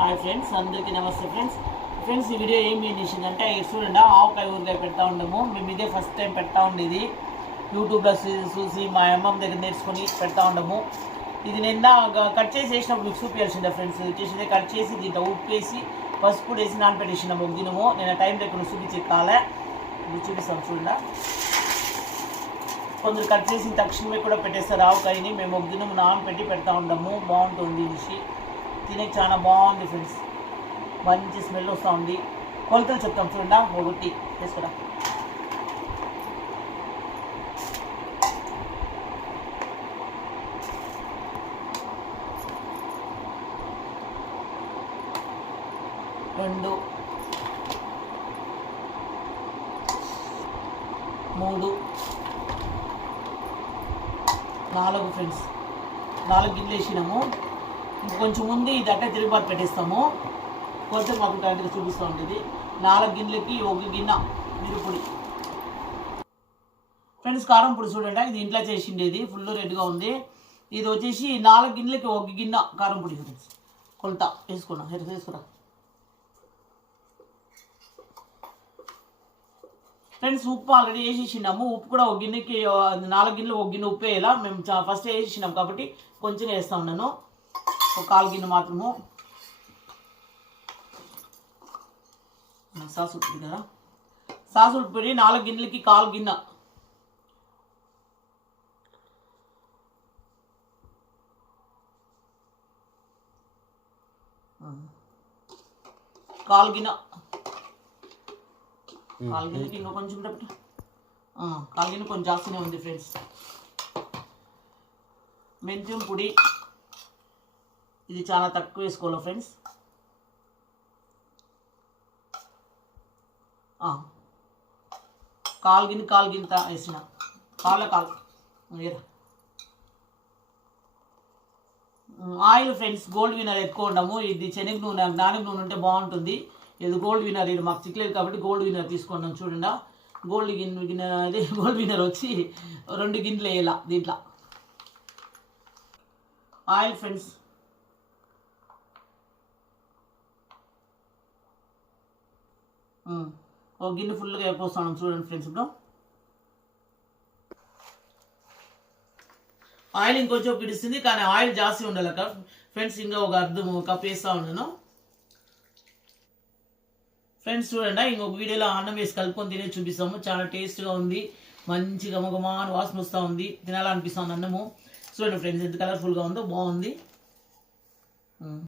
Hi friends, అందరికీ నమస్తే friends ఈ వీడియో ఏం చేసిందంటే చూడండి, ఆవకాయ ఊరకాయ పెడతా ఉండము. మేము ఇదే ఫస్ట్ టైం పెడతా ఉండేది. యూట్యూబ్లో చూసి మా అమ్మమ్మ దగ్గర నేర్చుకొని పెడతా ఉండము. ఇది నిన్న కట్ చేసి వేసినప్పుడు మీకు చూపించాల్సిందే ఫ్రెండ్స్. చేసిందే కట్ చేసి దీంట్లో ఉప్పు వేసి పసుపు వేసి నానపెట్టేసినాము ఒక దినము. నేను టైం దగ్గర చూపించే కాలే ఇప్పుడు చూపిస్తాను చూడండి. కొందరు కట్ చేసిన తక్షణమే కూడా పెట్టేస్తారు ఆవకాయని. మేము ఒక దినం నానపెట్టి పెడతా ఉండము. బాగుంటుంది రుచి, తినే చాలా బాగుంది ఫ్రెండ్స్. మంచి స్మెల్ వస్తూ ఉంది. కొలతలు చెప్తాం చూడండి. ఒకటి వేసుకురా, రెండు, మూడు, నాలుగు ఫ్రెండ్స్. 4 గిన్నెలు వేసినాము. ఇంకొంచెం ముందు ఇది అట్టే తిరుగుబాటు పెట్టేస్తాము. కొంచెం మాకు కరెంట్గా చూపిస్తూ ఉంటుంది. 4 గిన్నెలకి 1 గిన్నె మిరపొడి ఫ్రెండ్స్. కారం పొడి చూడండి, ఇది ఇంట్లో చేసిండేది, ఫుల్ రెడ్గా ఉంది. ఇది వచ్చేసి 4 గిన్నెలకి 1 గిన్నె కారం పొడి ఫ్రెండ్స్. కొలత వేసుకురా ఫ్రెండ్స్. ఉప్పు ఆల్రెడీ వేసేసినాము. ఉప్పు కూడా 1 గిన్నెకి 4 గిన్నెలు 1 గిన్నె ఉప్పు వేయాలా. మేము ఫస్ట్ వేసేసినాం కాబట్టి కొంచెం వేస్తా ఉన్నాను. ఒక 1/4 గిన్నె మాత్రము. సాసు ఉప్పు కదా, సాసు ఉప్పు పొడి 4 గిన్నెలకి 1/4 గిన్నె. కాలు గిన్నెకి ఇంకా కొంచెం 1/4 గిన్నె కొంచెం జాస్తినే ఉంది ఫ్రెండ్స్. మెంతిం పొడి ఇది చాలా తక్కువ వేసుకోవాలి ఫ్రెండ్స్. 1/4 గిన్నె వేసిన కాలు ఆయిల్ ఫ్రెండ్స్. గోల్డ్ విన్నర్ ఎక్కువ ఉండము. ఇది శనగ నూనె, నానగ నూనె ఉంటే బాగుంటుంది. ఇది గోల్డ్ విన్నర్, ఇది మాకు చిక్కలేదు కాబట్టి గోల్డ్ విన్నర్ తీసుకున్నాం చూడండి. గోల్డ్ గిన్నె అదే గోల్డ్ విన్నర్ వచ్చి 2 గిన్నెలు వేయాల దీంట్లో. Oil friends. ఒక గిన్నె ఫుల్గా పోస్తాను చూడండి ఫ్రెండ్స్. ఇప్పుడు ఆయిల్ ఇంకొంచెం పిడుస్తుంది, కానీ ఆయిల్ జాస్తి ఉండాలి ఫ్రెండ్స్. ఇంకా ఒక అర్ధం కప్ వేస్తూ ఉన్నాను ఫ్రెండ్స్. చూడండి, ఇంకొక వీడియోలో అన్నం వేసి కలుపుకొని తినే చూపిస్తాము. చాలా టేస్ట్గా ఉంది, మంచి గమగమాన వాసన వస్తూ ఉంది, తినాలనిపిస్తుంది అన్నము. చూడండి ఫ్రెండ్స్, ఎంత కలర్ఫుల్గా ఉందో, బాగుంది.